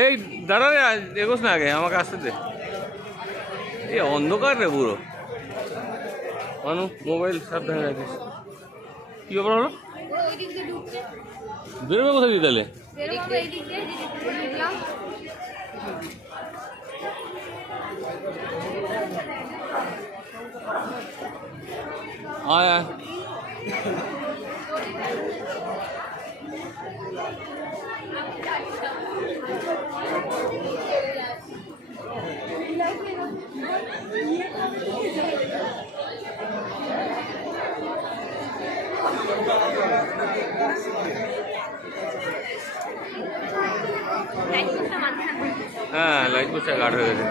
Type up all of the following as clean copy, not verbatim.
এই দাঁড়া রে, এগোস না, আগে আমাকে আসতে দে। এই অন্ধকার রে পুরো, মানু মোবাইল সাবধানে রাখিস। কি ব্যাপার হলো? বেরোবে কোথায় দিয়ে তাহলে? আয় হ্যাঁ, লাইট পোস্টটা গাঢ় হয়ে গেছে।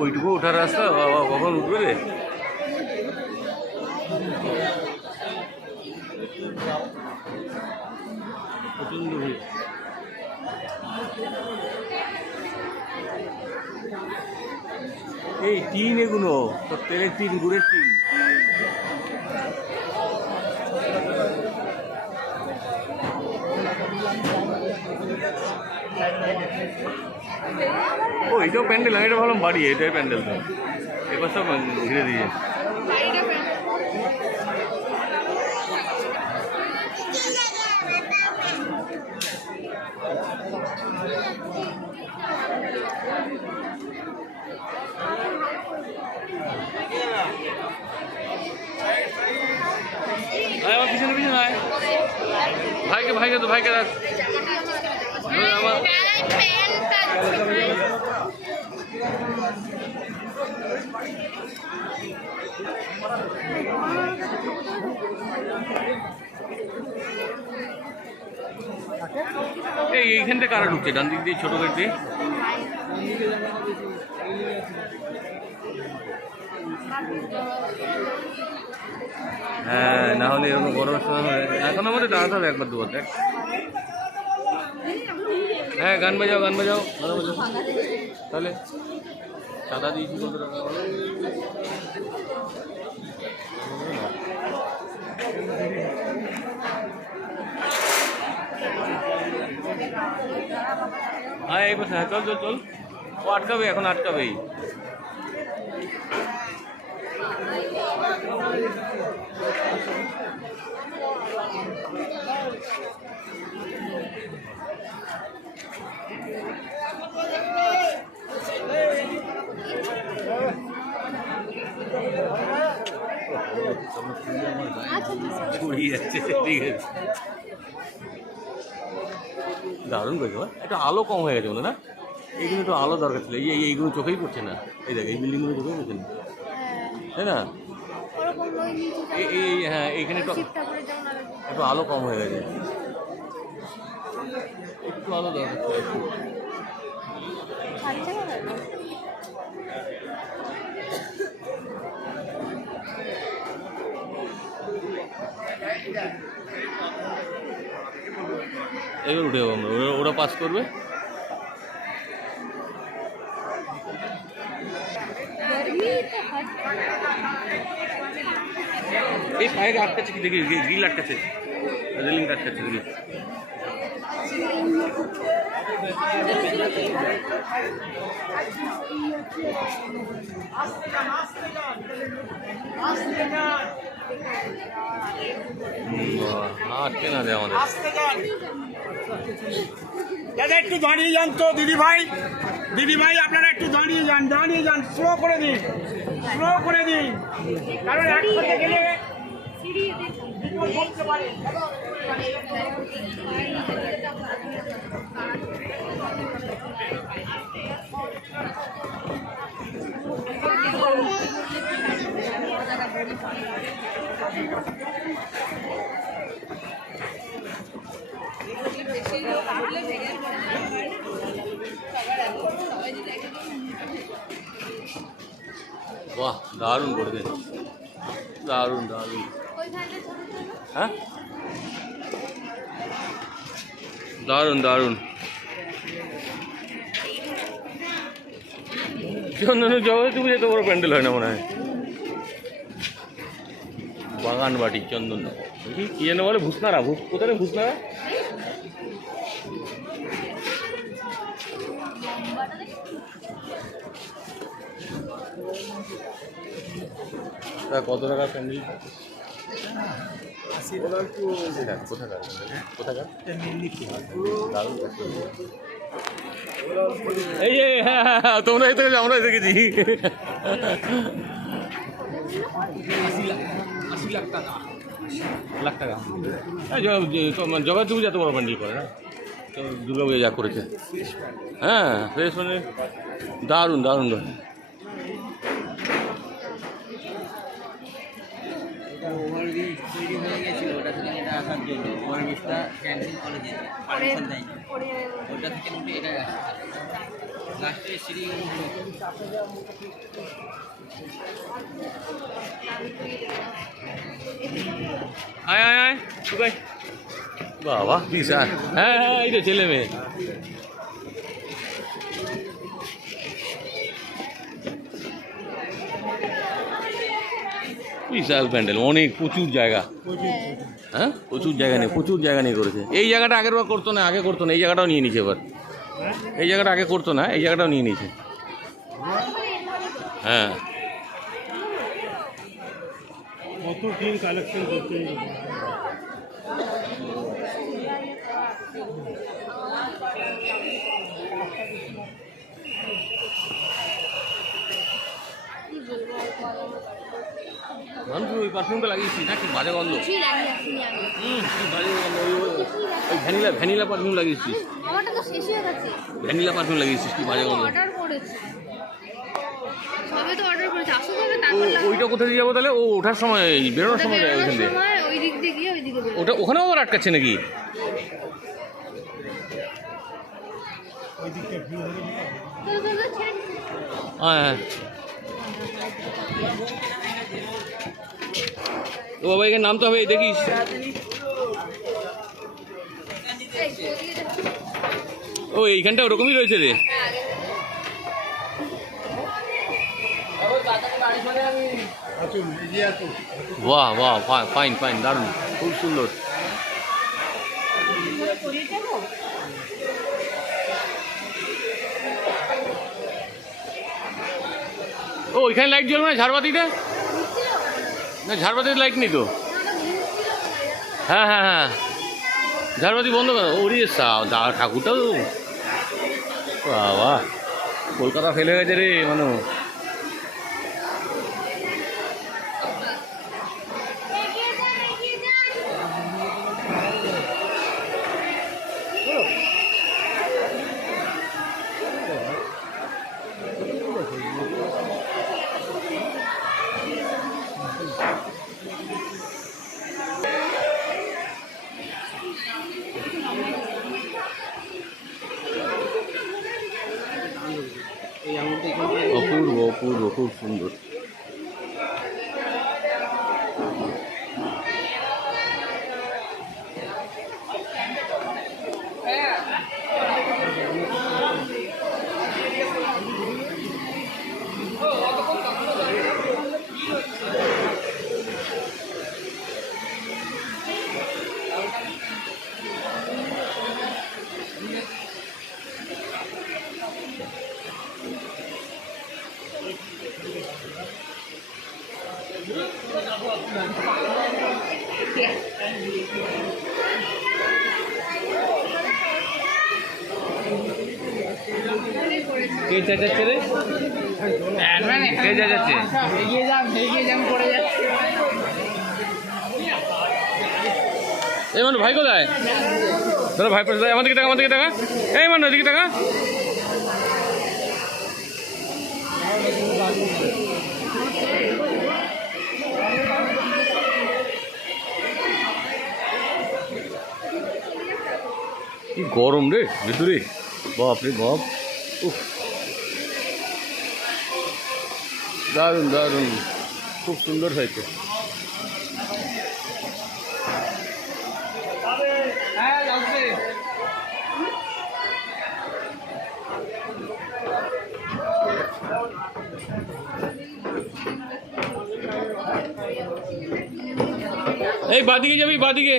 ওইটুকু ওঠার রাস্তা, বাবা কখন উঠবে রে? প্রচন্ড ভিড়। এই টিন, এগুলো তো তেলের টিন, গুড়ের টিন। ও এটাও প্যান্ডেল, আমি এটা ভাবলাম বাড়ি, এটাই প্যান্ডেল। তো এবার সব ঘিরে দিয়ে আমার পিছনে পিছনে আয়। ভাইকে ভাইকে তো ভাইকে রাখ। আমার এইখানটা কারা ঢুকছে ডান দিক দিয়ে, ছোট গেট দিয়ে? হ্যাঁ, না হলে এরকম গরমের সময় এখন আমাদের দাঁড়াতে হবে একবার দুবার। দেখ, হ্যাঁ, গান বাজাও গান বাজাও গান বাজাও। তাহলে চাঁদা দিয়েছি কত টাকা? হ্যাঁ, এই বসে, হ্যাঁ, চল চল চল। ও আটকাবে, এখন আটকাবেই। ছড়িয়ে যাচ্ছে, ঠিক আছে। দারুণ করেছে, একটা আলো কম হয়ে গেছে বলে না? এইগুলো একটু আলো দরকার ছিল। এইগুলো চোখেই পড়ছে না। এই দেখ, এই বিল্ডিংগুলো চোখেই পড়ছে না, তাই না? এই হ্যাঁ, এইখানে একটু আলো কম হয়ে গেছে, একটু আলো দরকার ছিল একটু। এবার উঠে যাবো আমরা, ওরা পাস করবে। এই পায়ে আটকাচ্ছে কি দেখি, গ্রিল আটকাচ্ছে, রেলিং আটকাচ্ছে গ্রিল। আটকে না দেয় আমাদের। দাদা একটু দাঁড়িয়ে যান তো, দিদি ভাই, দিদি ভাই আপনারা একটু দাঁড়িয়ে যান, দাঁড়িয়ে যান, স্লো করে দিন, স্লো করে দিন, কারণ একসাথে গেলে বিপদ ঘটতে পারে। বাহ, দারুণ করেছে, দারুণ দারুণ। হ্যাঁ, দারুণ দারুণ। চন্দনের জগতে পুজো এত বড় প্যান্ডেল হয় না মনে হয়। বাগান বাটি চন্দন কি যেন বলে, ভূষনারা, কোথায় ভূষনারা? কত টাকা প্যান্ডেল? কোথাকার কোথাকার? এই যে হ্যাঁ, তোমরা এসে গেছো, আমরা এসে গেছি। 80 লাখ টাকা জগৎ পুজো এত বড় প্যান্ডেল করে না, দুর্গা পুজো যা করেছে। হ্যাঁ, ফ্রেশ মানে দারুণ দারুণ। ওভারব্রিজ তৈরি হয়ে গেছিল, ওটা থেকে এটা আসার জন্য ওভারব্রিজটা ক্যান্সেল করে দিয়েছে, পারমিশন দেয়নি, ওটা থেকে উঠে এটা আসছে লাস্টে সিঁড়ি। আয় আয় আয় ভাই, বাবা বিশাল। হ্যাঁ হ্যাঁ, এই তো ছেলে মেয়ে। বিশাল প্যান্ডেল, অনেক প্রচুর জায়গা। হ্যাঁ, প্রচুর জায়গা নেই, প্রচুর জায়গা নিয়ে করেছে। এই জায়গাটা আগের বার করতো না, আগে করতো না, এই জায়গাটাও নিয়ে নিয়েছে এবার। এই জায়গাটা আগে করতো না, এই জায়গাটাও নিয়ে নিয়েছে। হ্যাঁ, কত টিম কালেকশন করতে। মানুষ ওই পারফিউমটা লাগিয়েছিস না, কি বাজে গন্ধ। কি বাজে গন্ধ, ওই ভ্যানিলা পারফিউম লাগিয়েছিস। ভ্যানিলা পারফিউম লাগিয়েছিস, কি বাজে গন্ধ। ওইটা কোথায় দিয়ে যাবো তাহলে? ও ওঠার সময়, বেরোনোর সময় যায় ওইখান দিয়ে। ওটা ওখানেও আবার আটকাচ্ছে নাকি? হ্যাঁ, ও বাবা এখানে নামতে হবে, দেখিস। ও এইখানটা ওরকমই রয়েছে রে। বাহ বাহ, ফাইন ফাইন, দারুণ, খুব সুন্দর। ও ওইখানে লাইট জ্বলবে না, ঝাড়বাতিটা না, ঝাড়বাতির লাইট নেই তো। হ্যাঁ হ্যাঁ হ্যাঁ, ঝাড়বাতি বন্ধ করো। ওরে ঠাকুরটাও বাবা, কলকাতা ফেলে গেছে রে মানুষ। অপূর্ব অপূর্ব, খুব সুন্দর। কে চেঁচাচ্ছে রে? কে চেঁচাচ্ছে? এগিয়ে যান পড়ে যাচ্ছে। এই মানুষ ভাই কোথায়? দাদা ভাই পাশে, আমার দিকে টাকা, আমার দিকে টাকা। এই মানুষ দিকে টাকা। কি গরম রে ভেতরে, বাপ রে বাপ। দারুণ দারুণ, খুব সুন্দর হয়েছে। এই বাদিকে যাবি, বাদিকে।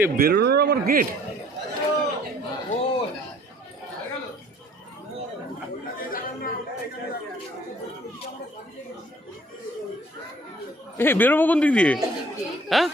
এ বেরোনোর আবার গেট? এই বেরোবো কোন দিক দিয়ে? হ্যাঁ